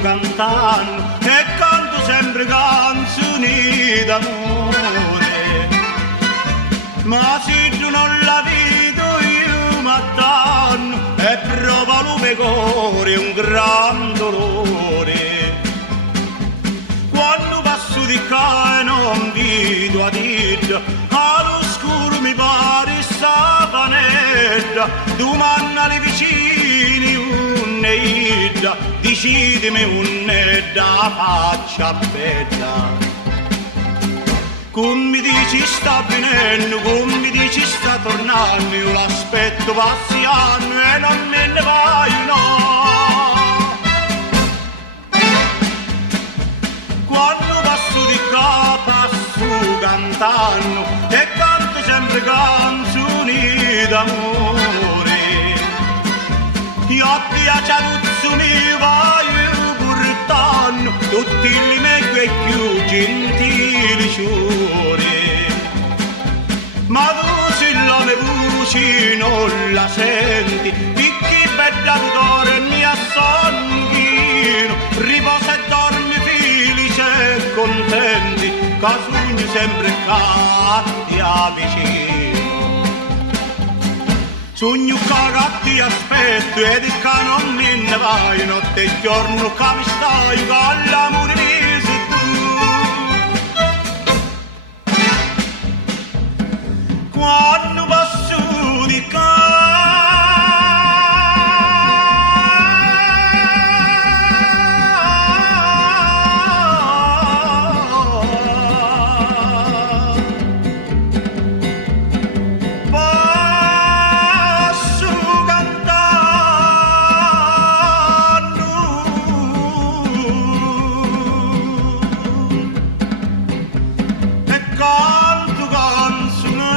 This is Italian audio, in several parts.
cantando e canto sempre canzoni d'amore. Ma se tu non la vedo io m'attanno e prova lo mio cuore un gran dolore. Quando passo di qua e non vedo a dita, all'oscuro mi pare sapanetta, domanda alle vicini un'edda, decidimi un'edda faccia bella. Come mi dici sta venendo, come mi dici sta tornando, io l'aspetto passi anni e non me ne vai no. Quando passo di qua passo cantando e canto sempre canzoni d'amore. Io a piaciaruzzo mi voglio portando tutti i meglio e più gentili ciuri. Ma tu se la mia voce non la senti, picchi bella d'odore mi assonghino, riposa e dormi felice e contenti, che sogni sempre che ti avvicino. Sogno che ti aspetto ed che non me ne vai, notte e giorno che mi stai, che l'amore mi sei tu. Quando passo di qua canto canzone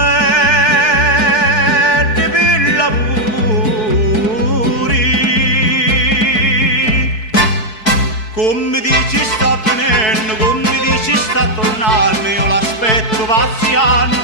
di bella puri. Come dici sta venendo, come dici sta tornando, io l'aspetto passi anni